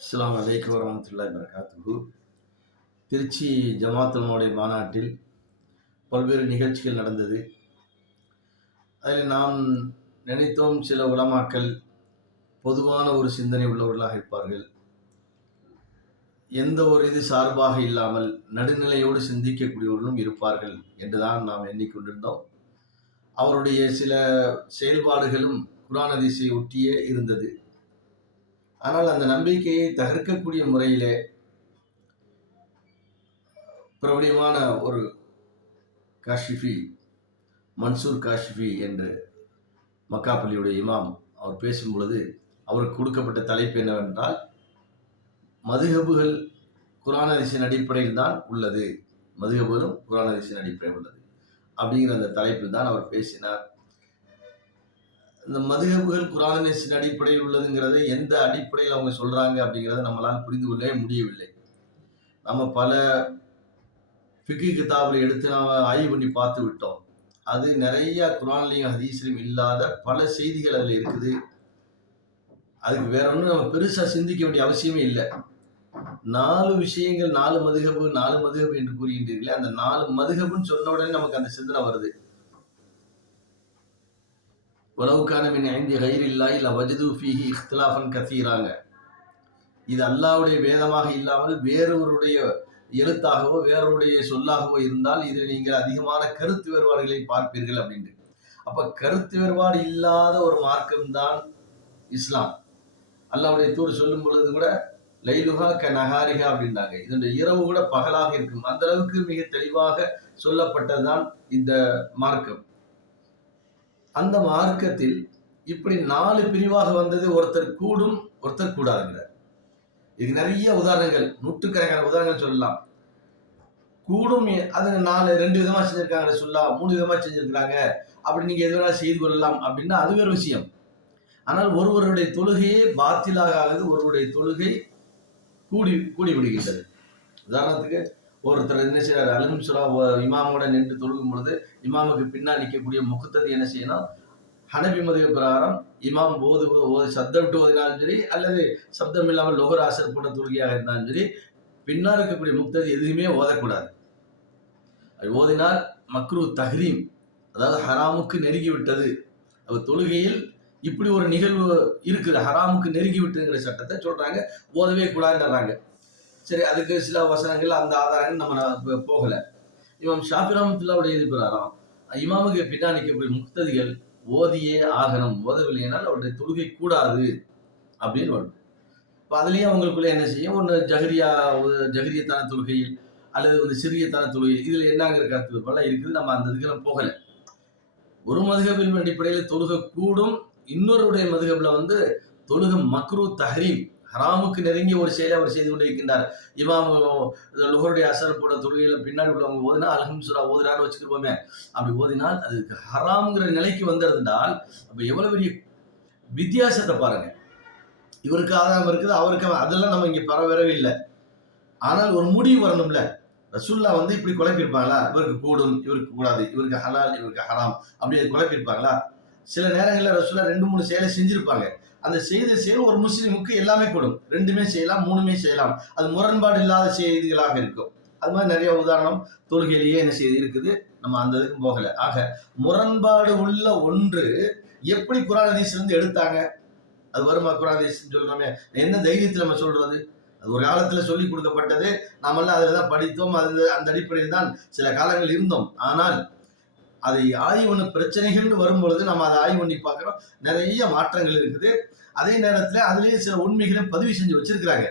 அஸ்லாம் அலைக்கும் வரமத்துல்லா வரகாத்துஹு திருச்சி ஜமாத்துலமாவுடைய மாநாட்டில் பல்வேறு நிகழ்ச்சிகள் நடந்தது. அதில் நாம் நினைத்தோம் சில உலமாக்கள் பொதுவான ஒரு சிந்தனை உள்ளவர்களாக இருப்பார்கள். எந்த ஒரு இது சார்பாக இல்லாமல் நடுநிலையோடு சிந்திக்கக்கூடியவர்களும் இருப்பார்கள் என்றுதான் நாம் எண்ணிக்கொண்டிருந்தோம். அவருடைய சில செயல்பாடுகளும் குரான் திசையை ஒட்டியே இருந்தது. ஆனால் அந்த நம்பிக்கையை தகர்க்கக்கூடிய முறையிலே பிரபலியமான ஒரு காஷிஃபி மன்சூர் காஷிஃபி என்று மக்காப்பள்ளியுடைய இமாம் அவர் பேசும் பொழுது அவருக்கு கொடுக்கப்பட்ட தலைப்பு என்னவென்றால் மதுகபுகள் குரானதிசின் அடிப்படையில் தான் உள்ளது. மதுகபுகளும் குரான் அடிப்படையில் உள்ளது. அப்படிங்கிற அந்த தலைப்பில் தான் அவர் பேசினார். இந்த மதுஹபுகள் குரானின் அடிப்படையில் உள்ளதுங்கிறது எந்த அடிப்படையில் அவங்க சொல்றாங்க அப்படிங்கிறத நம்மளால் புரிந்து கொள்ளவே முடியவில்லை. நம்ம பல ஃபிக்கி கிதாபில் எடுத்து நாம் ஆய்வு பண்ணி பார்த்து விட்டோம். அது நிறைய குரான்லையும் ஹதீஸ்லையும் இல்லாத பல செய்திகள் அதில் இருக்குது. அதுக்கு வேற ஒன்றும் நம்ம பெருசாக சிந்திக்க வேண்டிய அவசியமே இல்லை. நாலு விஷயங்கள் நாலு மதுகபு நாலு மதுகபு என்று கூறுகின்றீர்களே அந்த நாலு மதுகபுன்னு சொன்ன உடனே நமக்கு அந்த சிந்தனை வருது. உலவுக்கான மின் ஐந்து ஹைரில்லாய் இல்லாய் இல்லை வஜது ஃபீஹி இஃப்திலாஃபன் கசீராங்க இது அல்லாவுடைய வேதமாக இல்லாமல் வேறொருடைய எழுத்தாகவோ வேறொருடைய சொல்லாகவோ இருந்தால் இதில் நீங்கள் அதிகமான கருத்து வேறுபாடுகளை பார்ப்பீர்கள் அப்படின்ட்டு. அப்போ கருத்து வேறுபாடு இல்லாத ஒரு மார்க்கம்தான் இஸ்லாம். அல்லாவுடைய தூர் சொல்லும் பொழுது கூட லைலுகா க நகாரிகா அப்படின்றாங்க. இதனுடைய இரவு கூட பகலாக இருக்கும். அந்த அளவுக்கு மிக தெளிவாக சொல்லப்பட்டதுதான் இந்த மார்க்கம். அந்த மார்க்கத்தில் இப்படி நாலு பிரிவாக வந்தது ஒருத்தர் கூடும் ஒருத்தர் கூடாதுங்கிறார். இது நிறைய உதாரணங்கள் நூற்றுக்கணக்கான உதாரணங்கள் சொல்லலாம். கூடும் அது நாலு ரெண்டு விதமாக செஞ்சுருக்காங்க சொல்லலாம் மூணு விதமாக செஞ்சுருக்கிறாங்க. அப்படி நீங்கள் எது வேணாலும் செய்து கொள்ளலாம் அப்படின்னா அது வேறு விஷயம். ஆனால் ஒருவருடைய தொழுகையே பாத்திலாக ஆகுது ஒருவருடைய தொழுகை கூடி கூடி விடுகின்றது உதாரணத்துக்கு ஒருத்தர் என்ன செய்யறாரு அலும் சுரா இமாமோட நின்று தொழுகும் பொழுது இமாமுக்கு பின்னால் நிற்கக்கூடிய முகத்தது என்ன செய்யணும்? ஹனபி மதிய பிரகாரம் இமாம் ஓது ஓது சப்தம் விட்டு ஓதினாலும் சரி அல்லது சப்தம் இல்லாமல் லோகர் ஆசர் போட்ட தொழுகையாக இருந்தாலும் சரி பின்னால் இருக்கக்கூடிய முக்தது எதுவுமே ஓதக்கூடாது. அது ஓதினால் மக்ரு தஹ்ரீம் அதாவது ஹராமுக்கு நெருங்கி விட்டது அவர் தொழுகையில் இப்படி ஒரு நிகழ்வு இருக்குது. ஹராமுக்கு நெருங்கி விட்டுங்கிற சட்டத்தை சொல்றாங்க. ஓதவே கூடாதுன்றாங்க. சரி அதுக்கு சில வசனங்கள் அந்த ஆதாரங்கள் நம்ம போகல. இமாம் ஷாஃபி ரஹமத்துல்லாவுடைய இருக்கிறாராம் இமாமுக்கு பின்னா நிற்கக்கூடிய முக்ததிகள் ஓதியே ஆகணும் ஓதவில்லைனால் அவருடைய தொழுகை கூடாது அப்படின்னு வரும் இப்போ அதுலேயும் அவங்களுக்குள்ள என்ன செய்யும்? ஒன்று ஜஹரியா ஜஹரியத்தான தொழுகையில் அல்லது வந்து சிறியத்தான தொழுகையில் இதில் என்னங்கிற கருத்து பல இருக்குது நம்ம அந்த இதுக்கெல்லாம் போகலை. ஒரு மதுகபின் அடிப்படையில் தொழுகை கூடும் இன்னொருடைய மதுகபில் வந்து தொழுகை மக்ரூ தஹரீம் ஹராமுக்கு நெருங்கிய ஒரு செயலை அவர் செய்து கொண்டு இருக்கின்றார் இமாம் லுகருடைய அசர் போட தொழுகையில பின்னாடி உள்ளவங்க ஓதினா அலஹம் சுரா ஓதுறான்னு வச்சுக்கிறோமே அப்படி ஓதினால் அது ஹராம்ங்கிற நிலைக்கு வந்திருந்தால் அப்போ எவ்வளவு பெரிய வித்தியாசத்தை பாருங்க. இவருக்கு ஆதாரம் இருக்குது அவருக்கு அதெல்லாம் நம்ம இங்கே பரவரவே இல்லை. ஆனால் ஒரு முடிவு வரணும்ல. ரசுல்லா வந்து இப்படி குழப்பியிருப்பாங்களா? இவருக்கு கூடும் இவருக்கு கூடாது இவருக்கு ஹலால் இவருக்கு ஹராம் அப்படி குழப்பியிருப்பாங்களா? சில நேரங்களில் ரசுல்லா ரெண்டு மூணு செயலை செஞ்சிருப்பாங்க. அந்த செய்த செயல் ஒரு முஸ்லீமுக்கு எல்லாமே கொடும். ரெண்டுமே செய்யலாம் மூணுமே செய்யலாம். அது முரண்பாடு இல்லாத செய்திகளாக இருக்கும். அது மாதிரி நிறைய உதாரணம் தொழுகையிலேயே என்ன செய்தி இருக்குது? நம்ம அந்த இதுக்கும் போகல. ஆக முரண்பாடு உள்ள ஒன்று எப்படி குரானதீசிலிருந்து எடுத்தாங்க? அது வருமா குரானதீஸ் சொல்றோமே. என்ன தைரியத்தில் நம்ம சொல்றது? அது ஒரு காலத்துல சொல்லி கொடுக்கப்பட்டது. நாமெல்லாம் அதில் தான் படித்தோம். அது அந்த அடிப்படையில் தான் சில காலங்கள் இருந்தோம். ஆனால் அதை ஆய்வு பண்ண பிரச்சனைகள்னு வரும்பொழுது நம்ம அதை ஆய்வு பண்ணி பார்க்குறோம். நிறைய மாற்றங்கள் இருக்குது. அதே நேரத்தில் அதுலேயே சில உண்மைகளை பதிவு செஞ்சு வச்சிருக்கிறாங்க.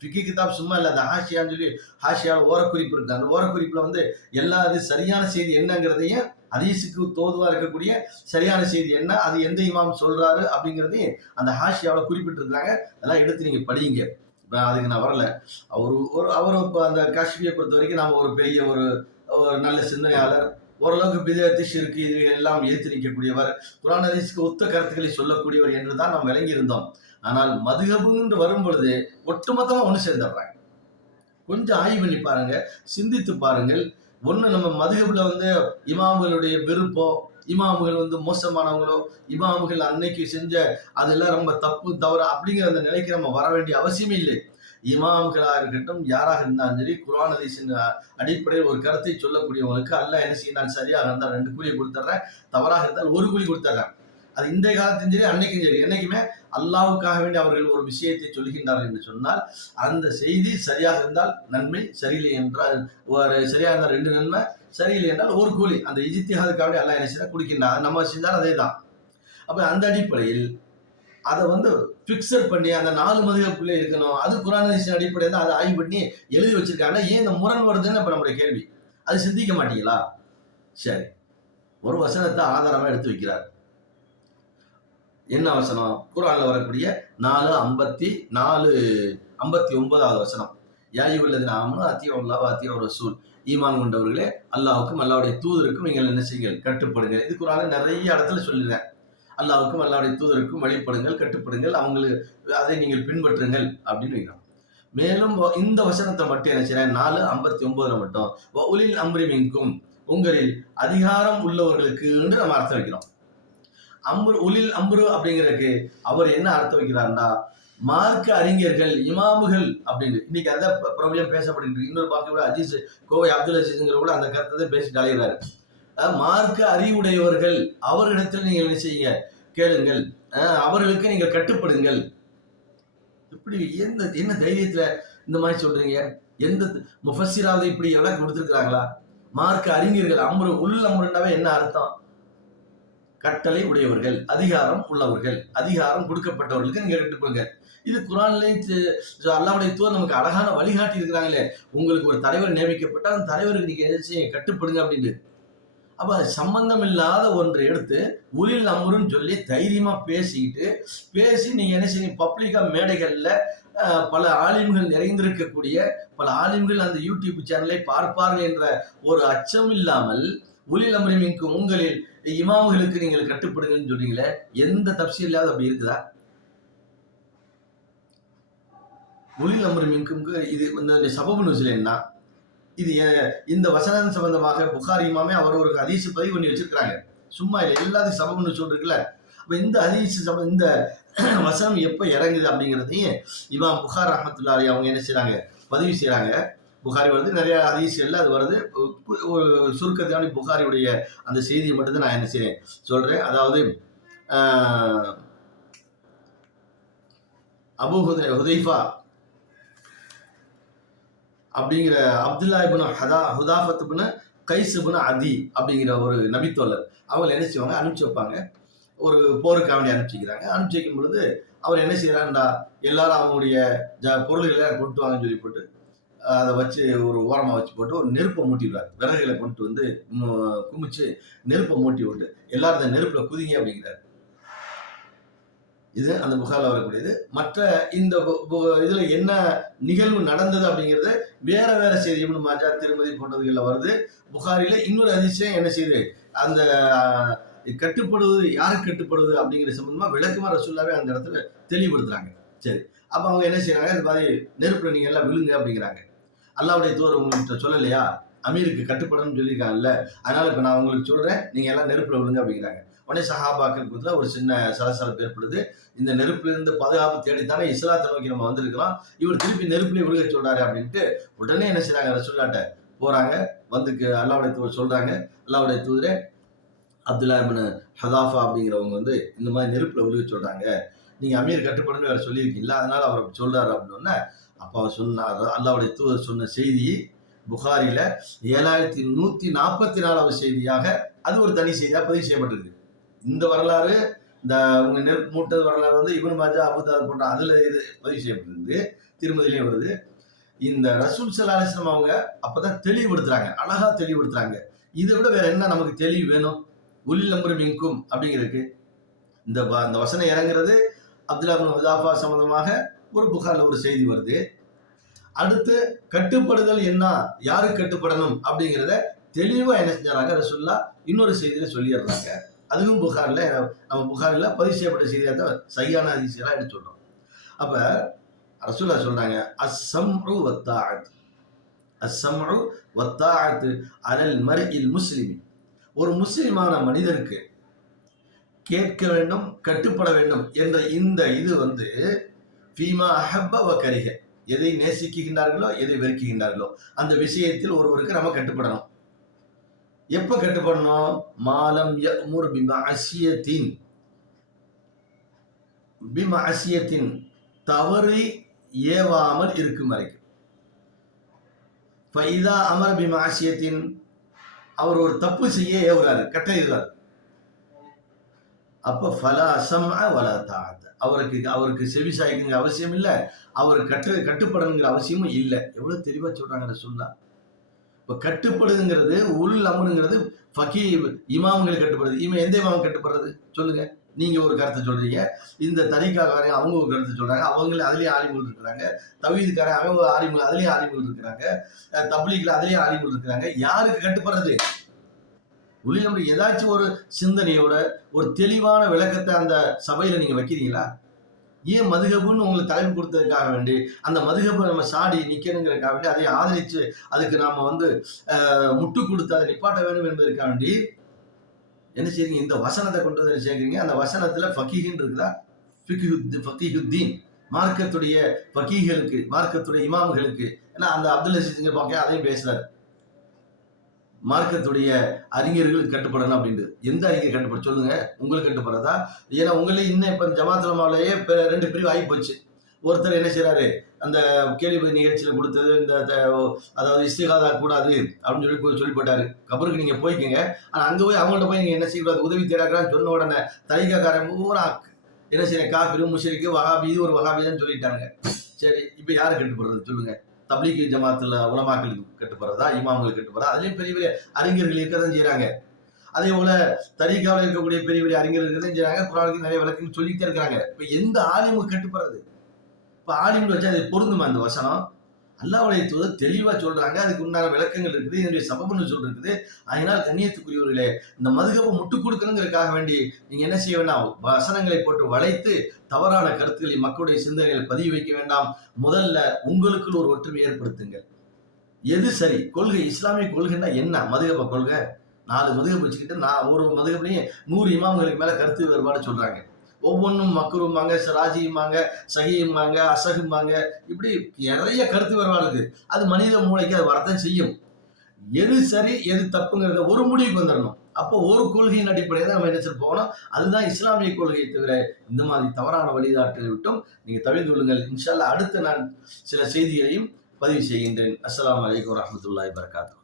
ஃபிக்கி கிதாப் சும்மா இல்லை அந்த ஹாஷியான்னு சொல்லி ஹாஷியாவில் ஓரக்குறிப்பு இருக்கு. அந்த ஓரக்குறிப்பில் வந்து எல்லா இது சரியான செய்தி என்னங்கிறதையும் அதீசுக்கு தோதுவாக இருக்கக்கூடிய சரியான செய்தி என்ன அது எந்த இமாம் சொல்கிறாரு அப்படிங்கிறதையும் அந்த ஹாஷியாவில் குறிப்பிட்டிருக்காங்க அதெல்லாம் எடுத்து நீங்கள் படிங்க. அதுக்கு நான் வரல. அவர் ஒரு அவர் இப்போ அந்த காஷ்மீரை பொறுத்த வரைக்கும் நாம் ஒரு பெரிய ஒரு நல்ல சிந்தனையாளர். ஓரளவுக்கு பிதத்து ஷிருக்கு இது எல்லாம் ஏற்றி நிற்கக்கூடியவர். குரான் ஹதீஸ்க்கு ஒத்த கருத்துக்களை சொல்லக்கூடியவர் என்று தான் நாம் விளங்கி இருந்தோம் ஆனால் மதுகபுன்னு வரும் பொழுது ஒட்டுமொத்தமாக ஒன்று சேர்ந்துடுறாங்க. கொஞ்சம் ஆய்வு பண்ணி பாருங்க சிந்தித்து பாருங்கள். ஒன்று நம்ம மதுகபுல வந்து இமாம்களுடைய விருப்பம் இமாமுகள் வந்து மோசமானவங்களோ இமாமுகள் அன்னைக்கு செஞ்ச அதெல்லாம் ரொம்ப தப்பு தவறு அப்படிங்கிற அந்த நிலைக்கு நம்ம வர வேண்டிய அவசியமே இல்லை. இமாம்களா இருக்கட்டும் யாராக இருந்தாலும் சரி குரான் ஹதீஸின் அடிப்படையில் ஒரு கருத்தை சொல்லக்கூடியவங்களுக்கு அல்லாஹ் என்ன செய்யினால் சரியாக இருந்தால் ரெண்டு கூலியை கொடுத்துட்றேன். தவறாக இருந்தால் ஒரு கூலி கொடுத்துட்றேன். அது இந்த காலத்திலும் சரி அன்னைக்கும் சரி. என்னைக்குமே அல்லாவுக்காக வேண்டி அவர்கள் ஒரு விஷயத்தை சொல்கின்றார்கள் என்று சொன்னால் அந்த செய்தி சரியாக இருந்தால் நன்மை சரியில்லை என்றால் ஒரு சரியாக இருந்தால் ரெண்டு நன்மை சரியில்லை என்றால் ஒரு கூலி. அந்த இஜித்தியாதுக்காக வேண்டி அல்லாஹ் என்ன செய்தால் கொடுக்கின்றார் நம்ம செஞ்சால் அதே தான் அப்போ அந்த அடிப்படையில் அதை வந்து ஃபிக்ஸட் பண்ணி அந்த நாலு மதுகப்புள்ளே இருக்கணும். அது குரான் அடிப்படையில் தான் அதை ஆய்வு பண்ணி எழுதி வச்சிருக்காங்க. ஏன் இந்த முரண் வருதுன்னு இப்போ நம்முடைய கேள்வி. அது சிந்திக்க மாட்டீங்களா? சரி. ஒரு வசனத்தை ஆதாரமாக எடுத்து வைக்கிறார். என்ன வசனம்? குரானில் வரக்கூடிய நாலு ஐம்பத்தி நாலு ஐம்பத்தி ஒன்பதாவது வசனம். யாயி உள்ளது நாம அத்தியம் அல்லா அத்தியம் ரசூல். ஈமான் கொண்டவர்களே அல்லாவுக்கும் அல்லாவுடைய தூதருக்கும் நீங்கள் என்ன செய்யுங்கள்? கட்டுப்படுங்கள். இது குரான நிறைய இடத்துல சொல்லிடுறேன் அல்லாவுக்கும் அல்லாவுடைய தூதருக்கும் வழிபடுங்கள் கட்டுப்படுங்கள் அவங்களுக்கு அதை நீங்கள் பின்பற்றுங்கள் அப்படின்னு வைக்கிறோம் மேலும் இந்த வசனத்தை மட்டும் என்ன செய்யறேன் நாலு ஐம்பத்தி ஒன்பதுல மட்டும் ஒலில் அம்ரி மின்கும் உங்களில் அதிகாரம் உள்ளவர்களுக்கு என்று நம்ம அர்த்தம் வைக்கிறோம் அம்ரு உலில் அம்ரு அப்படிங்கிறதுக்கு அவர் என்ன அர்த்தம் வைக்கிறார்னா மார்க்க அறிஞர்கள் இமாமுகள் அப்படின்னு. இன்னைக்கு அதான் பிரபலம் பேசப்படுகின்ற இன்னொரு பார்க்க கூட அஜீஸ் கோவை அப்துல் அஜீஸ்ங்கிற கூட அந்த கருத்தை பேசிட்டு அலைகிறாரு மார்க்க அறிவுடையவர்கள் அவர்களிடத்தில் நீங்கள் என்ன செய்யுங்க? கேளுங்கள். அவர்களுக்கு நீங்கள் கட்டுப்படுங்கள். இப்படி எந்த என்ன தைரியத்துல இந்த மாதிரி சொல்றீங்க? எந்த முஃபசிராவது இப்படி எல்லாம் கொடுத்துருக்காங்களா மார்க்க அறிஞர்கள் அம்ரு உள் அம்ருன்னாவே என்ன அர்த்தம்? கட்டளை உடையவர்கள் அதிகாரம் உள்ளவர்கள் அதிகாரம் கொடுக்கப்பட்டவர்களுக்கு நீங்க கட்டுப்படுங்க. இது குரான்லேயும் அல்லாவுடைய தூர் நமக்கு அழகான வழிகாட்டி இருக்கிறாங்களே உங்களுக்கு ஒரு தலைவர் நியமிக்கப்பட்டால் அந்த தலைவருக்கு நீங்க என்ன கட்டுப்படுங்க அப்படின்னு அப்ப அது சம்பந்தம் இல்லாத ஒன்றை எடுத்து உலில் அமுருன்னு சொல்லி தைரியமா பேசிக்கிட்டு பேசி நீங்க என்ன செய்ய பப்ளிக்கா மேடைகள்ல பல ஆலிம்கள் நிறைந்திருக்கக்கூடிய பல ஆலிம்கள் அந்த யூடியூப் சேனலை பார்ப்பார்கள் என்ற ஒரு அச்சம் இல்லாமல் உலில் அமரிமிக்கு உங்களில் இமாம்களுக்கு நீங்கள் கட்டுப்படுங்கன்னு சொல்றீங்களே எந்த தப்சீலாவது அப்படி இருக்குதா? உலில் அமரிமிக்கு இது இந்த சபபு நியூஸ்ல என்ன? இது இந்த வசனம் சம்பந்தமாக புகார் இமாமே அவர் ஒரு ஹதீஸ் பதிவு பண்ணி வச்சிருக்கிறாங்க. சும்மா இல்லை எல்லாத்தையும் சமம்னு சொல்றீங்கள அப்ப இந்த ஹதீஸ் சம இந்த வசனம் எப்போ இறங்குது அப்படிங்கிறதையும் இமாம் புகார் ரஹமத்துல்லாரி அவங்க என்ன செய்கிறாங்க பதிவு செய்கிறாங்க புகாரி வருது நிறைய ஹதீஸ்கள்ல அது வருது. ஒரு- ஒரு சுருக்கத்தான புகாரியுடைய அந்த செய்தியை மட்டும்தான் நான் என்ன செய்றேன் சொல்றேன். அதாவது அபு ஹுதைஃபா அப்படிங்கிற அப்துல்லா இபுன ஹதா ஹுதாஃபத் இபுன கைஸ் அதி அப்படிங்கிற ஒரு நபித்தோழர். அவங்க என்ன செய்வாங்க? அனுப்பிச்சு வைப்பாங்க. ஒரு போருக்கு அவனை அனுப்பிச்சிக்கிறாங்க அனுப்பிச்சு வைக்கும் பொழுது அவர் என்ன செய்கிறாண்டா எல்லாரும் அவங்களுடைய ஜ பொருள்களை கொண்டு வாங்கன்னு சொல்லி போட்டு அதை வச்சு ஒரு ஓரமாக வச்சு போட்டு ஒரு நெருப்பை மூட்டிடுவார். விறகுகளை கொண்டு வந்து குமிச்சு நெருப்பை மூட்டி விட்டு எல்லாரும் அந்த நெருப்பில் குதிங்க அப்படிங்கிறார். இது அந்த புகாரில் வரக்கூடியது. மற்ற இந்த பு- இதுல என்ன நிகழ்வு நடந்தது அப்படிங்கிறத வேற வேற செய்தி. இப்னு மாஜா திருமதி போன்றதுகளில் வருது. புகாரில இன்னொரு அதிசயம் என்ன செய்யுது அந்த கட்டுப்படுவது யாருக்கு கட்டுப்படுவது அப்படிங்கிற சம்பந்தமா விளக்கமா ரசூல்லாவே அந்த இடத்துல தெளிவுபடுத்துறாங்க. சரி. அப்ப அவங்க என்ன செய்யறாங்க இந்த மாதிரி நெருப்புல நீங்க எல்லாம் விழுங்க அப்படிங்கிறாங்க. அல்லாவுடைய தூர் உங்களுக்கு சொல்லலையா? அமீருக்கு கட்டுப்படணும்னு சொல்லியிருக்காங்கல்ல. அதனால இப்ப நான் உங்களுக்கு சொல்றேன். நீங்க எல்லாம் நெருப்புல விழுங்க அப்படிங்கிறாங்க. உடனே சஹாபாக்கள் ஒரு சின்ன சலசலப்பு ஏற்படுது. இந்த நெருப்பிலிருந்து பாதுகாப்பு தேடித்தானே இஸ்லாத்தை நோக்கி நம்ம வந்திருக்கலாம் இவர் திருப்பி நெருப்பிலே விழுக சொல்றாரு அப்படின்ட்டு உடனே என்ன செய்யறாங்க ரசூல்லாட்ட போறாங்க. வந்து அல்லாவுடைய தூதர் சொல்றாங்க. அல்லாவுடைய தூதரே அப்துல்லா இப்னு ஹதாஃபா அப்படிங்கிறவங்க வந்து இந்த மாதிரி நெருப்புல விழுக சொல்றாங்க. நீங்க அமீர் கட்டுப்படுன்னு வேற சொல்லியிருக்கீங்களா? அதனால அவர் அப்படி சொல்றாரு அப்படின்னு அப்ப அவர் சொன்னார். அல்லாவுடைய தூதர் சொன்ன செய்தி புகாரில ஏழாயிரத்தி நூத்தி நாற்பத்தி நாலாவது செய்தியாக அது ஒரு தனி செய்தியாக பதிவு செய்யப்பட்டிருக்கு. இந்த வரலாறு இந்த உங்க நெருப்பு மூட்டது வரலாறு வந்து இவன் மாஜா அபுதாத் போன்ற அதுல இது பதிவு செய்யப்பட்டிருக்கு திருமதியிலையும் வருது. இந்த ரசூல் சல்லாஸ்லம் அவங்க அப்பதான் தெளிவுபடுத்துறாங்க அழகா தெளிவுபடுத்துறாங்க. இதை விட வேற என்ன நமக்கு தெளிவு வேணும்? உலில் நம்பர் மிங்கும் அப்படிங்கிறதுக்கு. இந்த வ- வசனம் இறங்குறது அப்துல்லா ஹுதாஃபா சம்பந்தமாக ஒரு புகார்ல ஒரு செய்தி வருது. அடுத்து கட்டுப்படுதல் என்ன? யாருக்கு கட்டுப்படணும்? அப்படிங்கிறத தெளிவா என்ன செஞ்சாங்க ரசுல்லா இன்னொரு செய்தியில சொல்லிடுறாங்க. அதுவும் புகாரில் நம்ம புகாரில் பதிவு செய்யப்பட்ட செய்தியாக தான் சரியான அதிசயெல்லாம் எடுத்து சொல்றோம் அப்போ ரசூலா சொல்கிறாங்க அஸ்ஸம்உ வத்தாஅத். அஸ்ஸம்உ வத்தாத்து அலல் மர்இல் முஸ்லிமி. ஒரு முஸ்லிமான மனிதருக்கு கேட்க வேண்டும் கட்டுப்பட வேண்டும் என்ற இந்த இது வந்து ஃபீமா அஹப்ப வ கரிக எதை நேசிக்குகின்றார்களோ எதை வெறுக்குகின்றார்களோ அந்த விஷயத்தில் ஒருவருக்கு நம்ம கட்டுப்படணும். எப்ப கட்டுப்படணும்? மாலம் யமுர் பிமஅசியத்தின். பிமஅசியத்தின் தவறு ஏவாமல் இருக்கும் வரைக்கும். ஃபைதா பிம அசியத்தின் அவர் ஒரு தப்பு செய்ய ஏவுறாரு கட்டளையிடுறாரு அப்ப ஃபலா சம்அ வலா தாஅத். அவருக்கு அவருக்கு செவி சாய்க்குங்கிற அவசியம் இல்லை. அவர் கட்டு கட்டுப்படணுங்கிற அவசியமும் இல்லை. எவ்வளவு தெளிவா சொல்கிறாங்க சொல்லலாம் இப்போ கட்டுப்படுதுங்கிறது உள் அமருங்கிறது ஃபக்கி இமாம்களுக்கு கட்டுப்படுது. இவன் எந்த இமாம் கட்டுப்படுறது? சொல்லுங்க. நீங்க ஒரு கருத்தை சொல்றீங்க. இந்த தரிகாக்காரங்க அவங்க ஒரு கருத்தை சொல்றாங்க. அவங்களே அதுலேயே ஆலிமுல் இருக்கிறாங்க. தவீதுக்காரன் அவங்க ஒரு அதுலேயே அதுலயும் இருக்கிறாங்க. அஹ் தப்லீக்ல அதுலயும் இருக்கிறாங்க. யாருக்கு கட்டுப்படுறது? உள்ளில் ஏதாச்சும் ஒரு சிந்தனையோட ஒரு தெளிவான விளக்கத்தை அந்த சபையில நீங்க வைக்கிறீங்களா? ஏன் மதுகபுன்னு உங்களுக்கு தலைப்பு கொடுத்ததுக்காக வேண்டி அந்த மதுகபை நம்ம சாடி நிக்கணுங்கிறதுக்காக வேண்டி அதை ஆதரிச்சு அதுக்கு நாம வந்து முட்டு கொடுத்து அதை நிப்பாட்ட வேணும் என்பதற்காக வேண்டி என்ன செய்றீங்க? இந்த வசனத்தை கொண்டு வந்து சேர்க்குறீங்க அந்த வசனத்துல ஃபக்கீஹின் இருக்குதா? ஃபிக்ஹுத் ஃபக்கீஹுத்தீன் மார்க்கத்துடைய ஃபக்கீகளுக்கு மார்க்கத்துடைய இமாம்களுக்கு. ஏன்னா அந்த அப்துல் அசீஸ்ங்க பார்க்க அதையும் பேசுறாரு. மார்க்கத்துடைய அறிஞர்களுக்கு கட்டுப்படணும் அப்படின்றது எந்த அறிஞர் கட்டுப்பட சொல்லுங்க. உங்களுக்கு கட்டுப்படுறதா? ஏன்னா உங்களே இன்னும் இப்போ ஜமாத்துலமாலேயே ரெண்டு பிரிவு ஆகி போச்சு ஒருத்தர் என்ன செய்கிறாரு அந்த கேள்வி நிகழ்ச்சியில் கொடுத்தது இந்த த- அதாவது இஸ்திகாதா கூடாது அப்படின்னு சொல்லி சொல்லி போட்டாரு கபருக்கு நீங்கள் போய்க்குங்க. ஆனால் அங்கே போய் அவங்கள்ட்ட போய் நீங்கள் என்ன செய்யக்கூடாது? உதவி தேடாக்கிறான்னு சொன்ன உடனே தலிகாக்காரன் பூரா என்ன செய்ய காஃபிரு முஷரிக்கு வகாபி இது ஒரு வகாபி தான் சொல்லிட்டாங்க சரி இப்போ யார் கட்டுப்படுறது? சொல்லுங்கள் தப்லீக் ஜமாத்துல உலமாக்களுக்கு கட்டுப்படுறதா இமாம்களுக்கு கட்டுப்படுறதா அதுலயும் பெரிய பெரிய அறிஞர்கள் இருக்க தான் செய்யறாங்க அதே போல தரிகாவில் இருக்கக்கூடிய பெரிய பெரிய அறிஞர்கள் இருக்க தான் செய்யறாங்க குரானுக்கு நிறைய விளக்கங்கள் சொல்லிக்கிட்டே இருக்கிறாங்க. இப்ப எந்த ஆலியமும் கெட்டு போகிறது இப்ப ஆலிம்னு வச்சா அது பொருந்துமா அந்த வசனம்? அல்லாவுடைய தூதர் தெளிவா சொல்றாங்க. அதுக்கு உண்டான விளக்கங்கள் இருக்குது. என்னுடைய சபபுன்னு சொல்றது அதனால் கண்ணியத்துக்குரியவர்களே இந்த மதுகபை முட்டு கொடுக்கணுங்கிறதுக்காக வேண்டி நீங்க என்ன செய்ய வேண்டாம்? வசனங்களை போட்டு வளைத்து தவறான கருத்துக்களை மக்களுடைய சிந்தனைகளை பதிவு வைக்க வேண்டாம். முதல்ல உங்களுக்குள் ஒரு ஒற்றுமை ஏற்படுத்துங்கள். எது சரி? கொள்கை. இஸ்லாமிய கொள்கைன்னா என்ன? மதுகப கொள்கை. நாலு மதுகப் வச்சுக்கிட்டு நான் ஒரு மதுகப்லையும் நூறு இமாம்களுக்கு மேல கருத்து வேறுபாடு சொல்றாங்க. ஒவ்வொன்றும் மக்குருமாங்க ராஜியுமாங்க சகியுமாங்க அசகுமாங்க இப்படி நிறைய கருத்து வேறுபாடு அது மனித மூளைக்கு அது வரத்தான் செய்யும். எது சரி எது தப்புங்கிறத ஒரு முடிவுக்கு வந்துடணும் அப்போ ஒரு கொள்கையின் அடிப்படையில் நம்ம என்ன போகணும்? அதுதான் இஸ்லாமிய கொள்கையை தவிர இந்த மாதிரி தவறான வழிகாட்டு விட்டும் நீங்கள் தவிர்த்து கொள்ளுங்கள். இன்ஷால்லா அடுத்து நான் சில செய்திகளையும் பதிவு செய்கின்றேன். அஸ்லாம் வலைக்கம் வரமத்துல்லாய் வரகாத்து